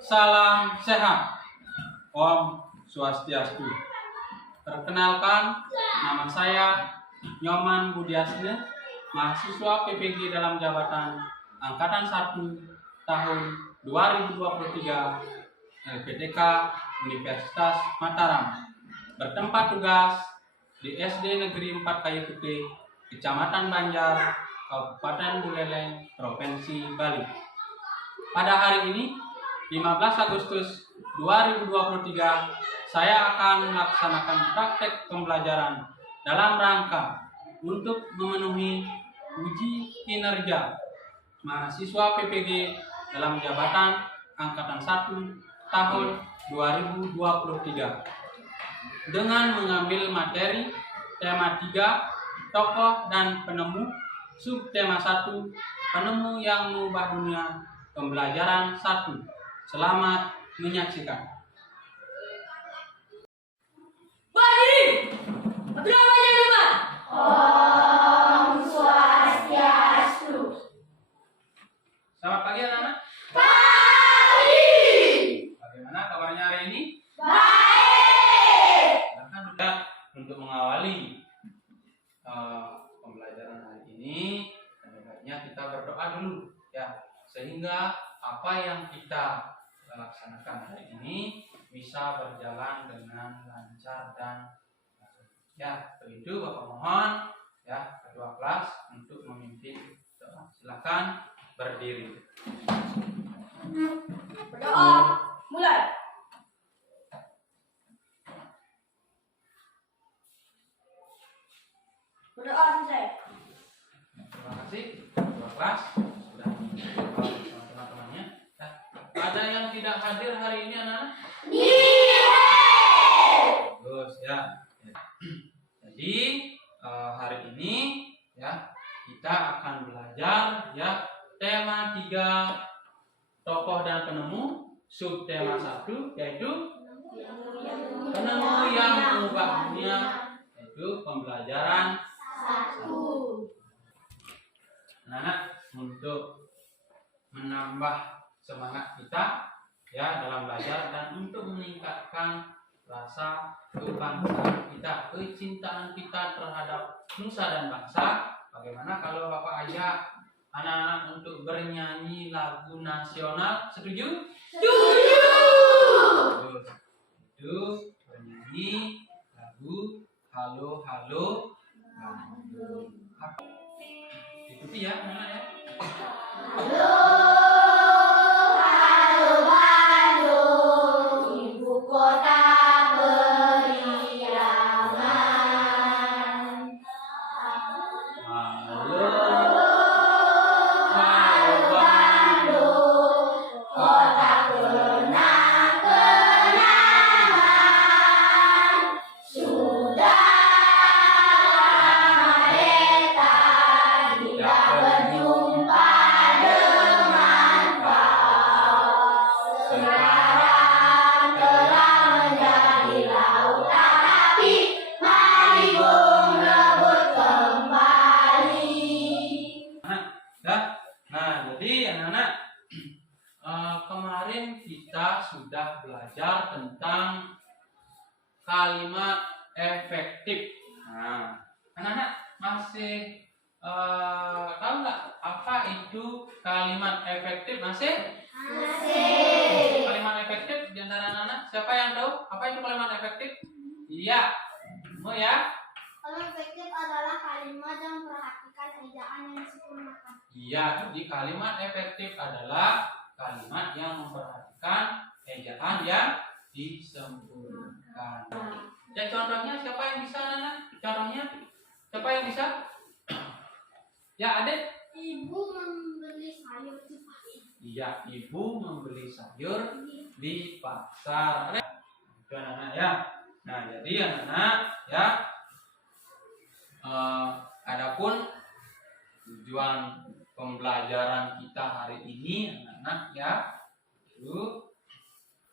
Salam sehat. Om Swastiastu. Perkenalkan, nama saya Nyoman Budiasne, mahasiswa PPG dalam jabatan Angkatan 1 tahun 2023 LPTK Universitas Mataram. Bertempat tugas di SD Negeri 4 Kayu Putih, Kecamatan Banjar, Kabupaten Buleleng, Provinsi Bali. Pada hari ini, 15 Agustus 2023, saya akan melaksanakan praktek pembelajaran dalam rangka untuk memenuhi uji kinerja mahasiswa PPG dalam jabatan Angkatan 1 tahun 2023 dengan mengambil materi tema 3 tokoh dan penemu, subtema 1 penemu yang mengubah dunia, pembelajaran 1. Selamat menyaksikan. Berdiri. Berapa jadi Pak? Om Swastiastu. Selamat pagi anak-anak. Pagi. Bagaimana kabarnya hari ini? Baik. Silahkan sudah untuk mengawali pembelajaran hari ini, sebaiknya kita berdoa dulu ya, sehingga apa yang kita laksanakan hari ini bisa berjalan dengan lancar dan ya, begitu Bapak mohon ya kedua kelas untuk memimpin doa. Silakan berdiri. Berdoa. Mulai. Berdoa selesai. Terima kasih kedua kelas sudah mengikuti teman-temannya. Nah, ada yang tidak hadir hari ini anak-anak? Bagus ya. Jadi hari ini ya kita akan belajar ya tema 3 tokoh dan penemu, subtema 1 yaitu penemu yang mengubah dunia, yaitu pembelajaran 1. Anak-anak, untuk menambah semangat kita ya dalam belajar dan untuk meningkatkan rasa kebangsaan kita, kecintaan kita terhadap nusa dan bangsa, bagaimana kalau Bapak ajak anak-anak untuk bernyanyi lagu nasional? Setuju? Setuju. Itu bernyanyi lagu Halo Halo Bandung. Ikuti ya anak-anak ya. Halo, halo Bandung, ibu kota beriangan. Halo Halo Bandung, kota kenang-kenangan. Sudah lama beta tidak berjumpa dengan kau. Sekarang telah menjadi lautan api, mari bung rebut kembali. Nah, jadi anak-anak kemarin kita sudah belajar tentang kalimat efektif. Nah, anak-anak masih tahu nggak apa itu kalimat efektif? Masih? Kalimat efektif di antara anak-anak siapa yang tahu apa itu kalimat efektif? Iya, mau ya? Kalimat efektif adalah kalimat yang memperhatikan ejaan yang disempurnakan. Iya, jadi kalimat efektif adalah kalimat yang memperhatikan ejaan yang disempurnakan. Dan contohnya siapa yang bisa, anak? Contohnya siapa yang bisa? Ya, Adik. Ibu membeli sayur di pasar. Iya, ibu membeli sayur di pasar. Itu anak-anak ya. Nah, jadi anak-anak ya, adapun tujuan pembelajaran kita hari ini anak-anak ya, itu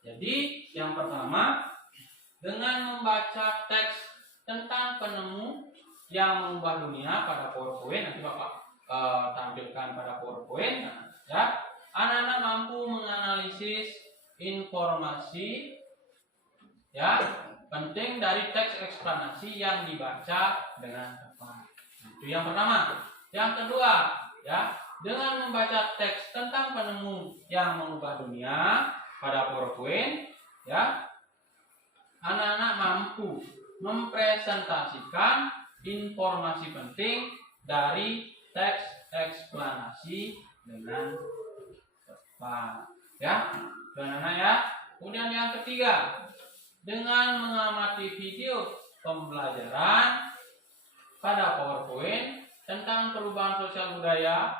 jadi yang pertama dengan membaca teks tentang penemu yang mengubah dunia pada PowerPoint, nanti Bapak tampilkan pada PowerPoint ya, anak-anak mampu menganalisis informasi ya penting dari teks eksplanasi yang dibaca dengan tepat. Itu yang pertama. Yang kedua, ya, dengan membaca teks tentang penemu yang mengubah dunia pada PowerPoint, ya, anak-anak mampu mempresentasikan informasi penting dari teks eksplanasi dengan tepat, ya, anak-anak ya. Kemudian yang ketiga, dengan mengamati video pembelajaran pada PowerPoint tentang perubahan sosial budaya,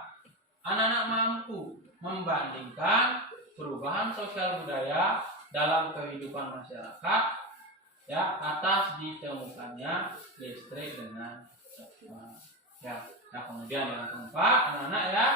anak-anak mampu membandingkan perubahan sosial budaya dalam kehidupan masyarakat, ya, atas ditemukannya listrik dengan cepat. Ya. Nah, kemudian yang keempat, anak-anak ya,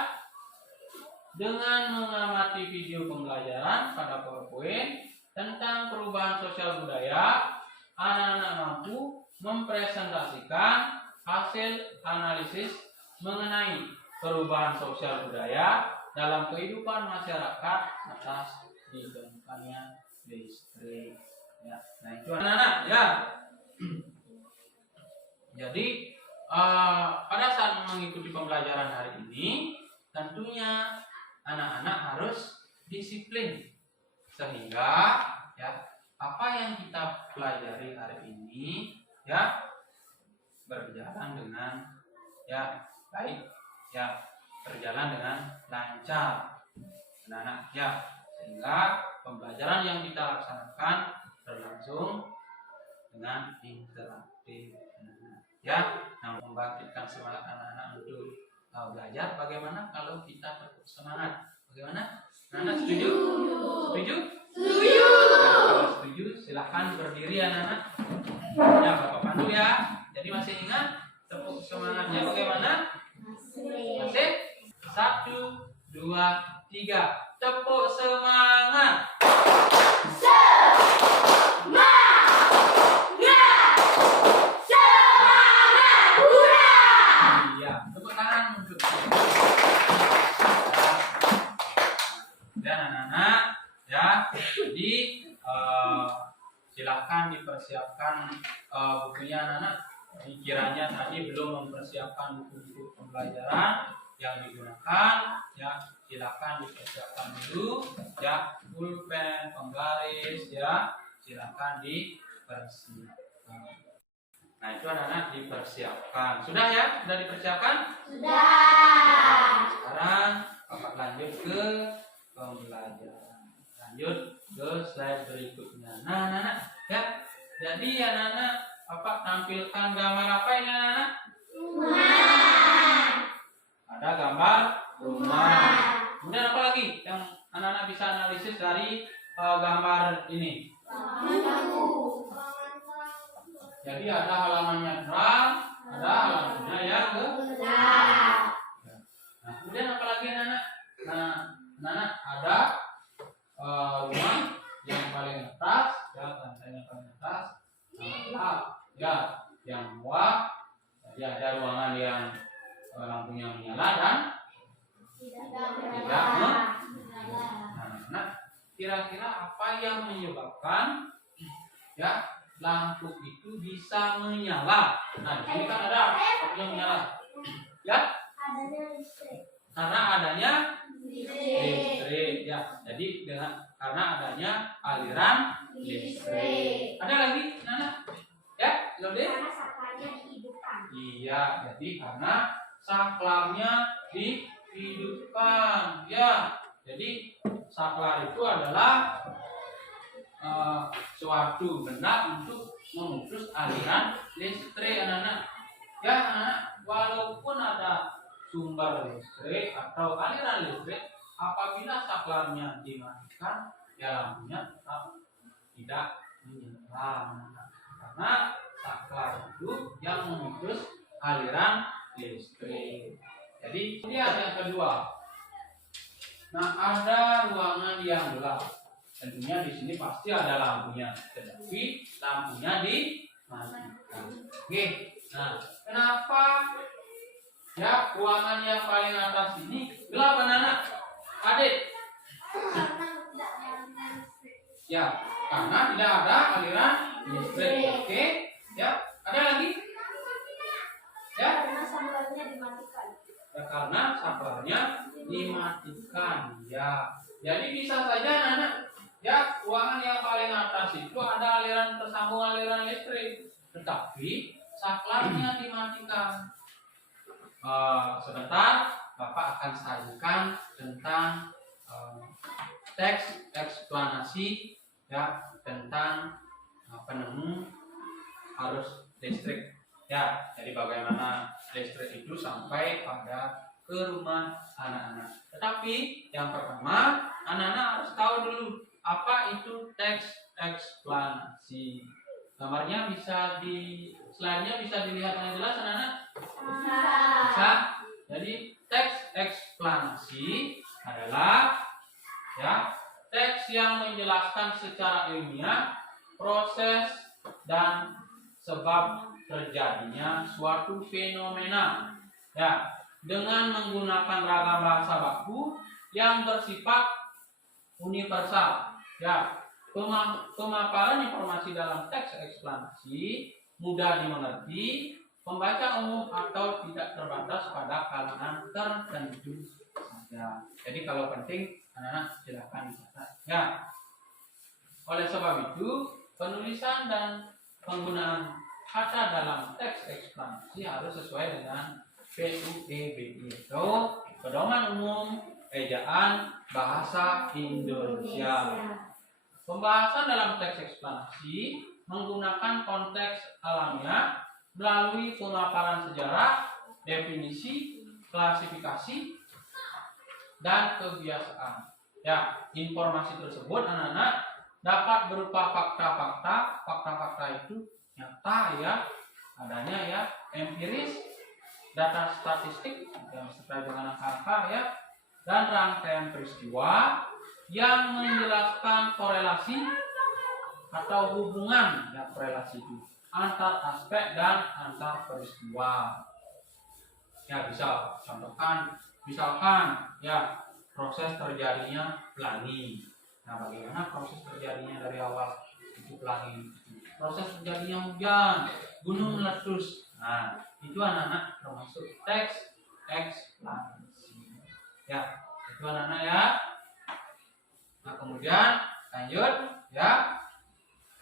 dengan mengamati video pembelajaran pada PowerPoint tentang perubahan sosial budaya, anak-anak mampu mempresentasikan hasil analisis mengenai perubahan sosial budaya dalam kehidupan masyarakat atas ditemukannya listrik. Ya, nah itu anak-anak ya. Jadi pada saat mengikuti pembelajaran hari ini, tentunya anak-anak harus disiplin sehingga ya apa yang kita pelajari hari ini ya berjalan dengan ya baik, ya berjalan dengan lancar, anak-anak ya, sehingga pembelajaran yang kita laksanakan berlangsung dengan interaktif, anak-anak ya. Nah, membangkitkan semangat anak-anak untuk belajar. Bagaimana kalau kita tepuk semangat? Bagaimana? Anak-anak setuju? Setuju? Setuju. Ya, kalau setuju silahkan berdiri anak-anak. Ya, Bapak pandu ya. Jadi masih ingat tepuk semangatnya bagaimana? Masih? 1, 2, 3. Tepuk semangat. Iya, tepuk tangan untuk dan anak-anak ya. Jadi silahkan dipersiapkan bukunya anak-anak. Kiranya tadi belum mempersiapkan buku-buku pembelajaran yang digunakan, ya silakan dipersiapkan dulu, ya pulpen, penggaris, ya silakan dipersiapkan. Nah itu anak-anak dipersiapkan. Sudah ya? Sudah dipersiapkan? Sudah. Sekarang Bapak lanjut ke pembelajaran. Lanjut ke slide berikutnya. Nah anak-anak ya, jadi anak-anak Bapak tampilkan gambar apa ini anak-anak? Rumah. Ada gambar rumah. Kemudian apa lagi yang anak-anak bisa analisis dari gambar ini? Jadi ada halamannya terang, ada halamannya yang gelap. Nah, kemudian apa lagi anak-anak? Nah, anak-anak ada rumah yang paling atas, ya lantainya paling atas, gelap. Ya, yang bawah, jadi ada ruangan yang lampunya menyala dan tidak menyala. Nah, kira-kira apa yang menyebabkan ya lampu itu bisa menyala? Nah, di sini kan ada lampunya menyala. Ya? Adanya listrik. Karena adanya Listrik. listrik. Ya, jadi karena adanya aliran listrik. Ada lagi, Nana? Ya, Lode? Karena saklarnya dihidupkan. Iya, jadi karena saklarnya dihidupkan. Ya, jadi saklar itu adalah suatu benda untuk memutus aliran listrik, anak-anak. Ya, anak-anak, walaupun ada sumber listrik atau aliran listrik, apabila saklarnya dimatikan, ya lampunya tetap tidak menyala. Karena saklar itu yang memutus aliran listrik. Jadi ini yang kedua. Nah, ada ruangan yang gelap. Tentunya di sini pasti ada lampunya, tetapi lampunya dimatikan. Oke. Nah, kenapa ya ruangan yang paling atas ini gelap, anak-anak? Adik. Karena tidak nyala listrik. Ya, karena tidak ada aliran listrik. Oke, ya. Ada lagi? Ya, Karena sampelnya dimatikan. ya karena sampelnya dimatikan. Ya, jadi bisa saja anak-anak. Ya, ruangan yang paling atas itu ada aliran tersambung aliran listrik, tetapi saklarnya dimatikan. Sebentar, Bapak akan sajikan tentang teks eksplanasi ya tentang penemu arus listrik. Ya, jadi bagaimana listrik itu sampai pada ke rumah anak-anak. Tetapi yang pertama, anak-anak harus tahu dulu apa itu teks eksplanasi. Gambarnya bisa slide-nya bisa dilihat dengan jelas anak-anak? Bisa. Jadi teks eksplanasi adalah ya teks yang menjelaskan secara ilmiah proses dan sebab terjadinya suatu fenomena ya dengan menggunakan ragam bahasa baku yang bersifat universal. Ya, pemaparan informasi dalam teks eksplanasi mudah dimengerti, pembaca umum atau tidak terbatas pada kalangan tertentu saja. Jadi kalau penting anak-anak silakan dicatat. Ya. Oleh sebab itu, penulisan dan penggunaan kata dalam teks eksplanasi harus sesuai dengan PUEBI atau Pedoman Umum Ejaan Bahasa Indonesia. Pembahasan dalam teks eksplanasi menggunakan konteks alamiah melalui pemaparan sejarah, definisi, klasifikasi, dan kebiasaan. Ya, informasi tersebut anak-anak dapat berupa fakta-fakta. Fakta-fakta itu nyata ya, adanya ya, empiris, data statistik yang terkait dengan angka ya, dan rangkaian peristiwa yang menjelaskan korelasi atau hubungan ya korelasi itu antar aspek dan antar peristiwa. Ya bisa contohkan misalkan ya proses terjadinya pelangi. Nah bagaimana proses terjadinya dari awal itu pelangi? Proses terjadinya hujan, gunung meletus. Nah itu anak-anak termasuk teks eksplanasi. Ya itu anak-anak ya. Nah kemudian lanjut ya.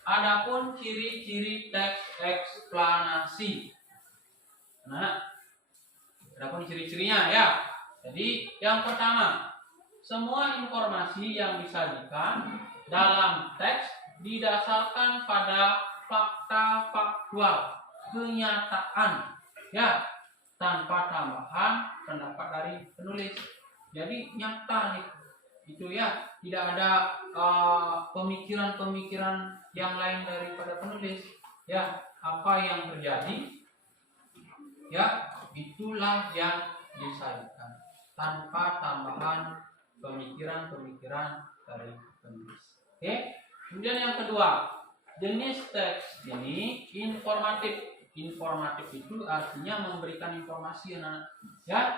Adapun ciri-ciri teks eksplanasi. Nah, adapun ciri-cirinya ya. Jadi yang pertama, semua informasi yang disajikan dalam teks didasarkan pada fakta faktual, kenyataan, ya, tanpa tambahan pendapat dari penulis. Jadi nyata nih, itu ya, tidak ada pemikiran-pemikiran yang lain daripada penulis. Ya, apa yang terjadi, ya, itulah yang disajikan tanpa tambahan pemikiran-pemikiran dari penulis. Oke. Kemudian yang kedua, jenis teks ini informatif. Informatif itu artinya memberikan informasi anak-anak, ya,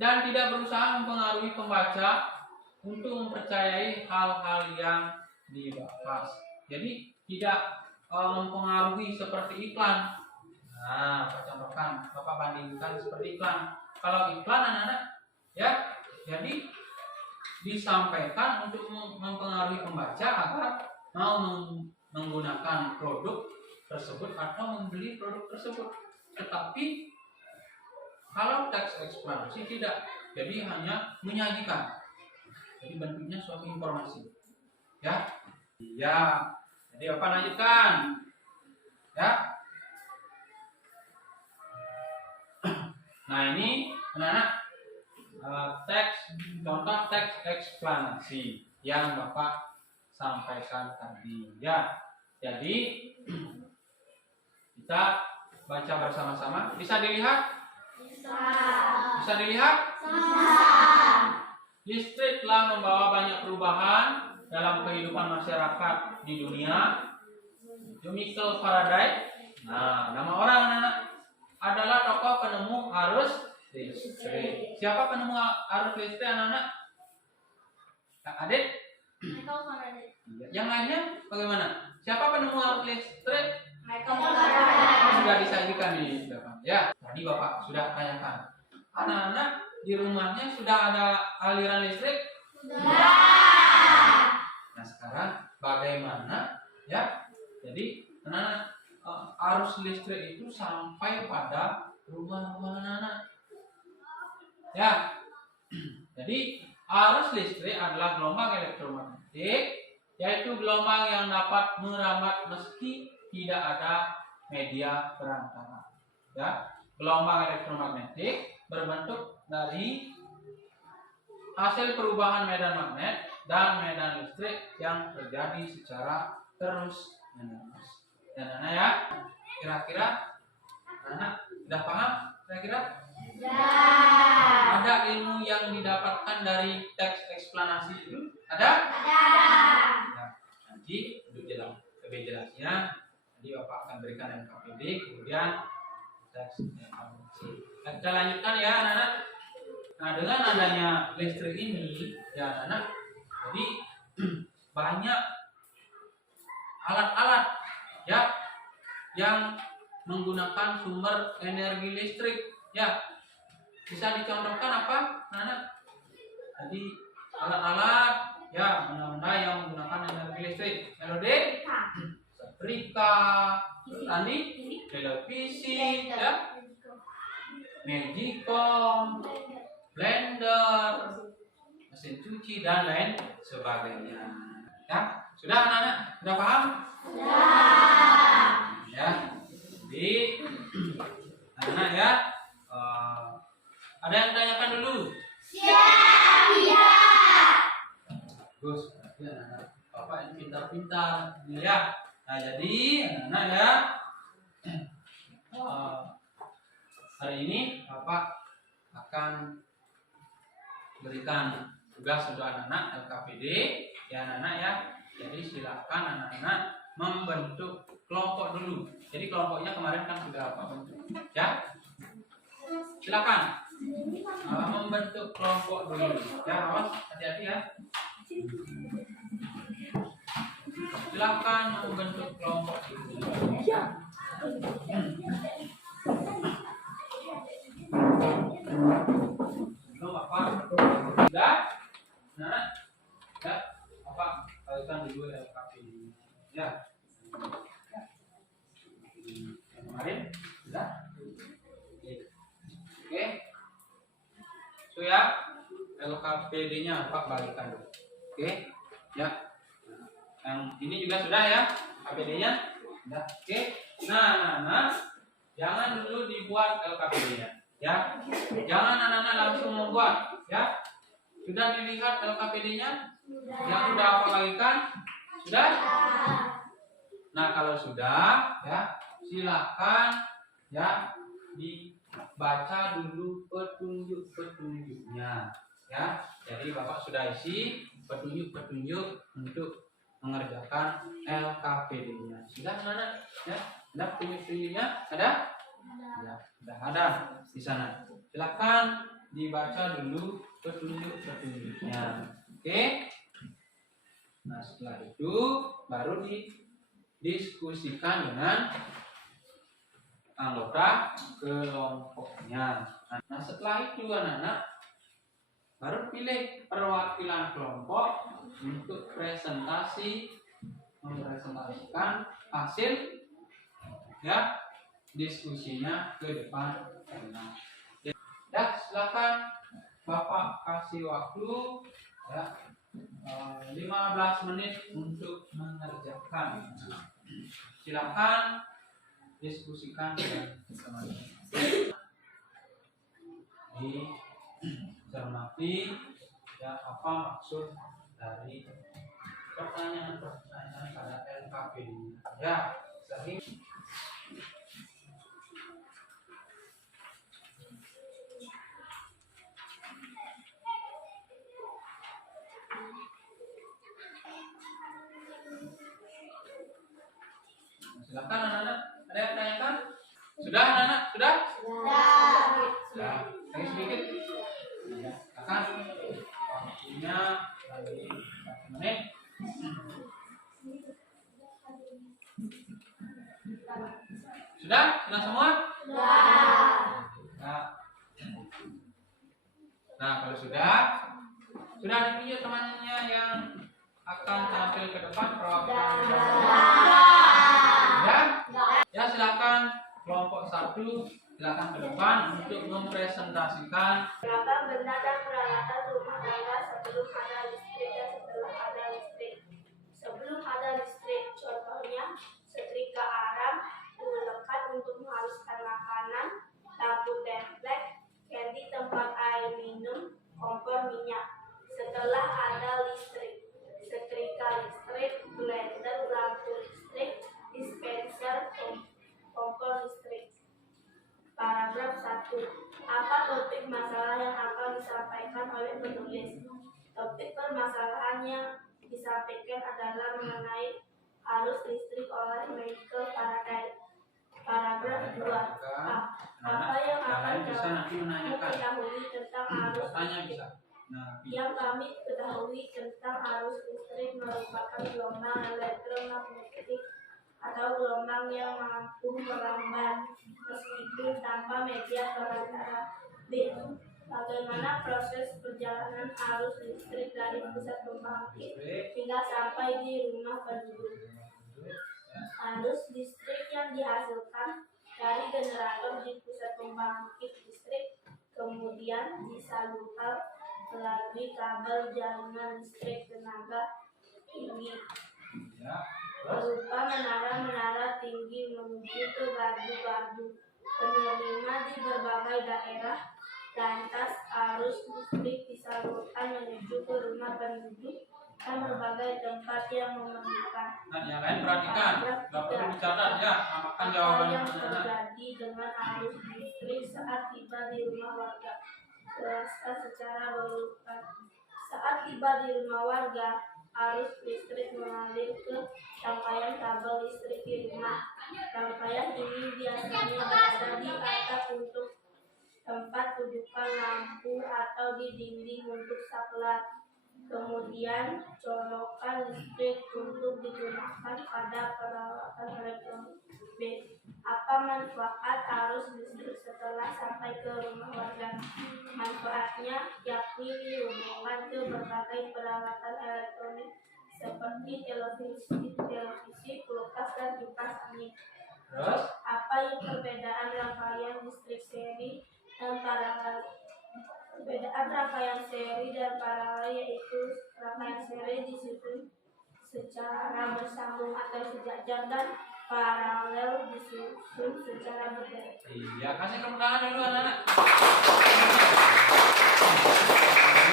dan tidak berusaha mempengaruhi pembaca untuk mempercayai hal-hal yang dibahas. Jadi tidak mempengaruhi seperti iklan. Nah, contohkan, Bapak bandingkan seperti iklan. Kalau iklan anak-anak, ya, jadi disampaikan untuk mempengaruhi pembaca agar mau menggunakan produk tersebut atau membeli produk tersebut. Tetapi kalau teks eksplanasi tidak, jadi hanya menyajikan. Jadi bentuknya suatu informasi. Ya. Iya. Jadi apa lanjutkan? Ya. Nah, ini anak-anak contoh teks eksplanasi yang Bapak sampaikan tadi. Ya. Jadi kita baca bersama-sama. Bisa dilihat? Bisa dilihat? Listrik telah membawa banyak perubahan dalam kehidupan masyarakat di dunia. Michael Faraday, nah nama orang anak adalah tokoh penemu arus listrik. Siapa penemu arus listrik anak-anak? Kak Adit? Michael Faraday. Yang lainnya bagaimana? Siapa penemu arus listrik? Mereka Sudah disajikan di depan. Ya, tadi Bapak sudah tanyakan. Anak-anak di rumahnya sudah ada aliran listrik? Nah, sekarang bagaimana? Ya, jadi anak-anak arus listrik itu sampai pada rumah-rumah anak-anak. Ya, jadi arus listrik adalah gelombang elektromagnetik, yaitu gelombang yang dapat merambat meski tidak ada media perantara. Ya, gelombang elektromagnetik berbentuk dari hasil perubahan medan magnet dan medan listrik yang terjadi secara terus menerus. Dan anak ya, kira-kira anak sudah paham? Kira-kira? Ada ilmu yang didapatkan dari teks eksplanasi itu? Ada? Ya, nanti untuk lebih jelasnya, nanti Bapak akan berikan NKPD, kemudian teks eksplanasi. Kita lanjutkan ya anak-anak. Nah, dengan adanya listrik ini, ya anak-anak, jadi banyak alat-alat ya yang menggunakan sumber energi listrik. Ya, bisa dicontohkan apa, anak-anak? Jadi alat-alat ya benda-benda yang menggunakan energi listrik. Melodi, setrika, tadi televisi, ya, magicom, blender, mesin cuci dan lain sebagainya. Ya, sudah anak-anak? Sudah paham? Ya, jadi anak-anak ya, ada yang tanyakan dulu? Terus, ya anak-anak, Bapak ini pintar-pintar, ya. Nah, jadi anak-anak ya, hari ini Bapak akan berikan tugas untuk anak-anak LKPD, ya anak-anak ya. Jadi silakan anak-anak membentuk kelompok dulu. Jadi kelompoknya kemarin kan sudah Bapak bentuk, ya. Silakan membentuk kelompok dulu. Ya, awas, hati-hati ya. Silakan membentuk kelompok dulu. Belum Bapak? Sudah? Nah, ya, Bapak kalikan dulu LKPD. Ya. Yang kemarin sudah? Oke. So ya, LKPD-nya Pak bagikan dulu. Oke. Ya. Yang ini juga sudah ya, LKPD-nya. Sudah. Oke. Nah, jangan dulu dibuat LKPD-nya. Ya. Jangan anak-anak langsung membuat, ya. Sudah dilihat LKPD-nya? Yang sudah Pak bagikan? Sudah? Nah, kalau sudah, ya, silakan ya dibaca dulu petunjuk-petunjuknya. Ya, jadi Bapak sudah isi petunjuk-petunjuk untuk mengerjakan LKPD-nya. Sudah mana? Ya, ada petunjuk-petunjuknya? Ada? Ya, sudah ada di sana. Silakan dibaca dulu petunjuk-petunjuknya. Oke? Nah, setelah itu baru didiskusikan dengan anggota kelompoknya. Nah, setelah itu anak-anak baru pilih perwakilan kelompok untuk mempresentasikan hasil ya diskusinya ke depan. Ya, silakan Bapak kasih waktu ya 15 menit untuk mengerjakan. Silakan diskusikan dengan teman-teman. Dicermati ya apa maksud dari pertanyaan-pertanyaan pada LKPD. Ya, sering silakan anak-anak, ada yang tanyakan? Sudah anak-anak? Sudah? Sudah. Lagi sedikit. Ya, akan waktunya lagi 1 menit. Sudah? Sudah semua? Sudah. Nah, kalau sudah ditunjuk temannya yang akan tampil ke depan perwakilan. Sudah? Ya, silakan kelompok 1 silakan ke depan untuk mempresentasikan Beragam benda dan peralatan rumah tangga sebelum ada listrik dan setelah ada listrik. Sebelum ada listrik, contohnya setrika arang, melekat untuk menghaluskan makanan, lampu templek, candy tempat air minum, kompor minyak. Setelah ada listrik, setrika listrik, blender, lampu listrik, dispenser, kompor listrik. Paragraf 1. Apa topik masalah yang akan disampaikan oleh penulis? Topik permasalahan yang disampaikan adalah mengenai arus listrik oleh Michael Faraday. Paragraf 2. Apa yang akan bisa nanti kamu menanyakan. ketahui tentang arus Tanya listrik? bisa. Nah, Yang kami ketahui tentang arus listrik merupakan gelombang elektromagnetik atau gelombang yang mampu merambat meskipun tanpa media perantara. B. Bagaimana proses perjalanan arus listrik dari pusat pembangkit hingga sampai di rumah penduduk? Arus listrik yang dihasilkan dari generator di pusat pembangkit listrik kemudian disalurkan melalui kabel jaringan listrik tenaga tinggi berupa menara-menara tinggi menuju ke gardu-gardu penerima di berbagai daerah. Lantas arus listrik disalurkan menuju ke rumah penduduk dan berbagai tempat yang memerlukan. Nah, yang lain perhatikan, nggak perlu dicatat ya, amalkan Apa jawaban yang anak-anak. terjadi dengan arus listrik saat tiba di rumah warga? Jelaskan secara berurutan. Saat tiba di rumah warga, arus listrik mengalir ke rangkaian kabel listrik di rumah. Rangkaian ini biasanya berada di atap untuk tempat dudukan lampu atau di dinding untuk saklar. Kemudian colokan listrik untuk digunakan pada peralatan elektronik. B. Apa manfaat arus listrik setelah sampai ke rumah warga? Manfaatnya yakni dihubungkan ke berbagai peralatan elektronik seperti televisi, kulkas, dan kipas angin. Terus? Apa yang perbedaan rangkaian listrik seri dan paralel? Perbedaan rangkaian seri dan paralel yaitu rangkaian seri disusun secara bersambung atau sejajar dan paralel disusun secara berderet. Iya, kasih tepuk tangan dulu anak-anak.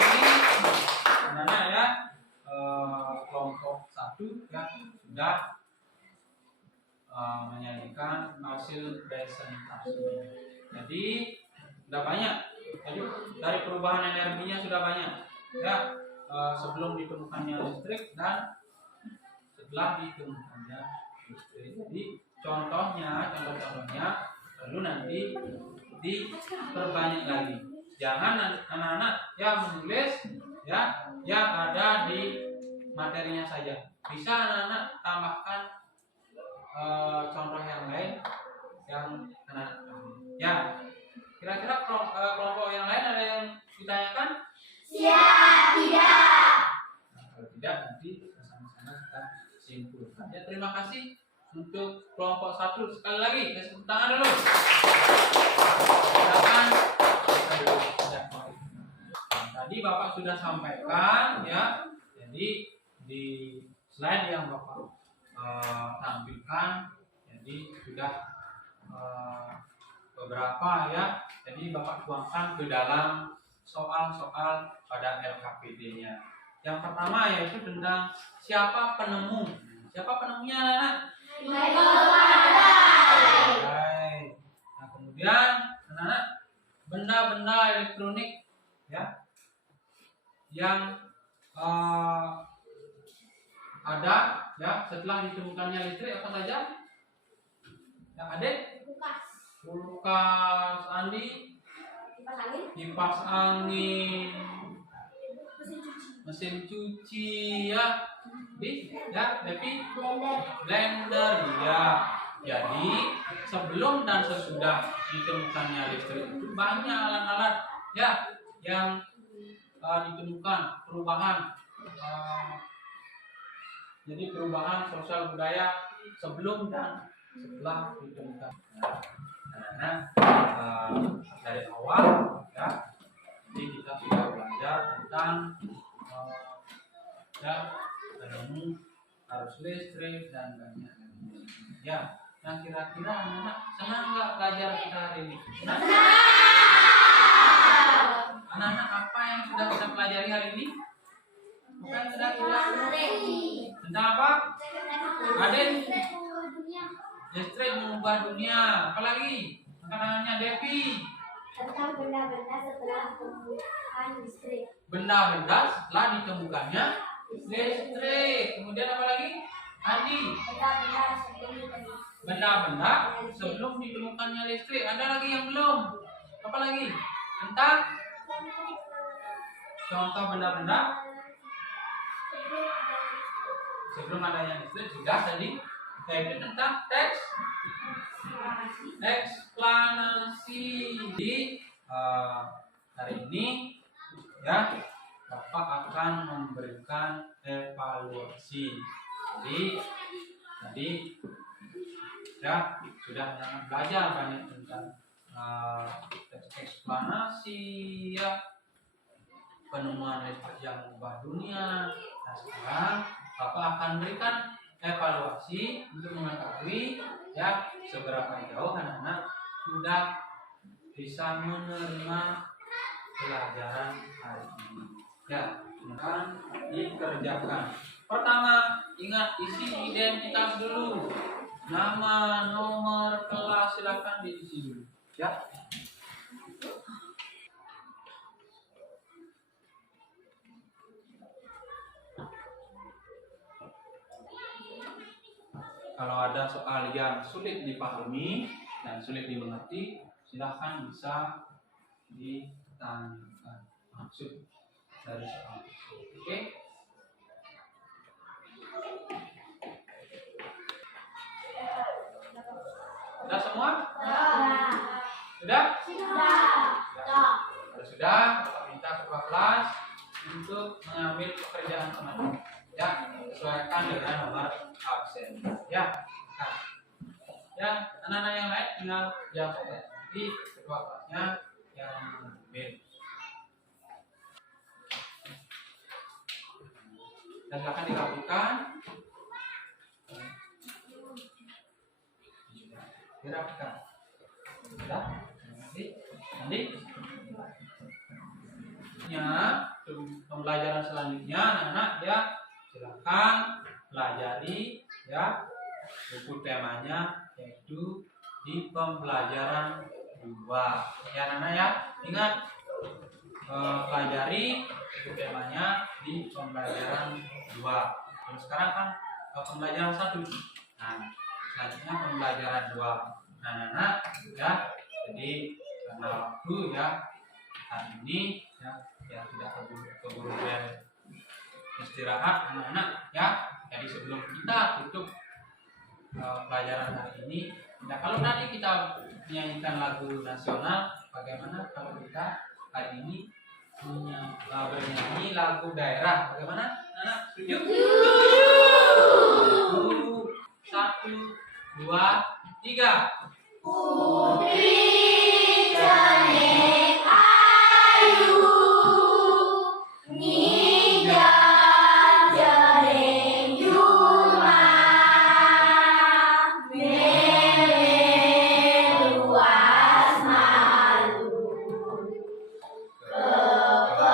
Ini anak-anak ya, kelompok 1 ya sudah menyanyikan hasil presentasi. Jadi sudah banyak. Jadi dari perubahan energinya sudah banyak. Ya, sebelum ditemukannya listrik dan setelah ditemukannya listrik. Jadi contohnya perlu nanti diperbanyak lagi. Jangan anak-anak ya menulis ya yang ada di materinya saja. Bisa anak-anak tambahkan contoh yang lain yang anak-anak ya. Kira-kira kelompok yang lain ada yang ditanyakan? Siap, tidak. Nah, kalau tidak nanti bersama-sama kita simpulkan. Ya, terima kasih untuk kelompok 1. Sekali lagi kasih tepuk tangan dulu. Silakan. Tadi Bapak sudah sampaikan ya. Jadi di slide yang Bapak tampilkan, jadi sudah beberapa ya. Jadi Bapak tuangkan ke dalam soal-soal pada LKPD-nya. Yang pertama yaitu tentang siapa penemu. Siapa penemunya anak-anak? Michael Faraday. Baik. Nah, kemudian anak-anak benda-benda elektronik ya yang ada ya setelah ditemukannya listrik apa saja? Yang ada? Kulkas, Andi, kipas angin, mesin cuci ya, ya, Devi, blender ya, Jadi sebelum dan sesudah ditemukannya listrik itu banyak alat-alat ya yang ditemukan perubahan. Jadi perubahan sosial budaya sebelum dan setelah ditemukan. Nah, dari awal ya, jadi kita sudah belajar tentang ya ilmu arus listrik dan banyak ya. Nah, kira-kira anak-anak senang nggak belajar kita hari ini? Senang? Anak-anak apa yang sudah kita pelajari hari ini? Apa yang sudah kita tentang apa? Aden listrik mengubah dunia. Apalagi? Makanannya Devi. Tentang benda-benda setelah ditemukan listrik. Benda-benda setelah ditemukannya listrik. Kemudian apa lagi? Andi. Benda-benda sebelum ditemukannya listrik. Ada lagi yang belum? Apa lagi? Tentang contoh benda-benda sebelum adanya listrik sudah tadi. Yaitu tentang eksplanasi. Di hari ini ya Bapak akan memberikan evaluasi. Jadi ya sudah belajar banyak tentang eksplanasi ya, penemuan listrik yang mengubah dunia. Nah, sekarang Bapak akan berikan evaluasi untuk mengetahui ya seberapa jauh anak-anak sudah bisa menerima pelajaran hari ini. Ya, akan dikerjakan. Pertama, ingat isi identitas dulu. Nama, nomor, kelas silakan diisi dulu. Ya. Kalau ada soal yang sulit dipahami dan sulit dimengerti, silakan bisa ditanyakan maksud dari soal itu. Oke? Sudah semua? Sudah? Kalau sudah, Bapak minta ketua kelas untuk mengambil pekerjaan teman-teman. Ya, sesuaikan dengan nomor absen. Ya, nah, ya anak-anak yang lain tinggal yang di ketua kelasnya yang mengambil. Dan akan dirapikan. Dirapikan. Sudah? Nanti ya, pembelajaran selanjutnya anak-anak ya silakan pelajari ya buku temanya yaitu di pembelajaran 2 ya anak-anak ya. Ingat pelajari buku temanya di pembelajaran 2. Terus sekarang kan pembelajaran 1. Nah, selanjutnya pembelajaran 2. Nah, anak-anak ya. Jadi karena waktu ya hari ini ya tidak keburu istirahat anak-anak ya. Jadi sebelum kita tutup pelajaran hari ini, nah kalau nanti kita menyanyikan lagu nasional, bagaimana kalau kita hari ini bernyanyi lagu daerah? Bagaimana anak? Setuju? 1, 2, 3. Putri Canik Ayu Nijang Jaring Juma Mele luas malu Kepekan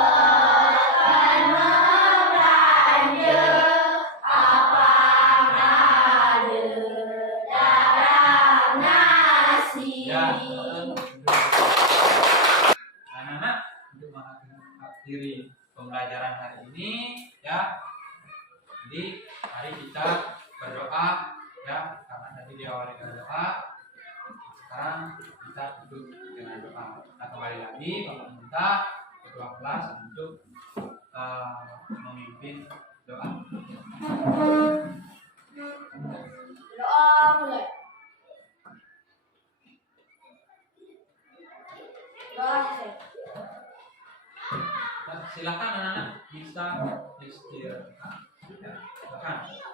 membelanja Apang ada darah nasi Ya, anak-anak untuk mengakhiri pembelajaran hari ini ya. Jadi mari kita berdoa ya, karena tadi diawali dengan doa. Sekarang kita tutup dengan doa. Nah, kembali lagi Bapak minta ketua kelas untuk memimpin doa. Doa mulai. silakan anak-anak bisa istirahat. Ya, silakan.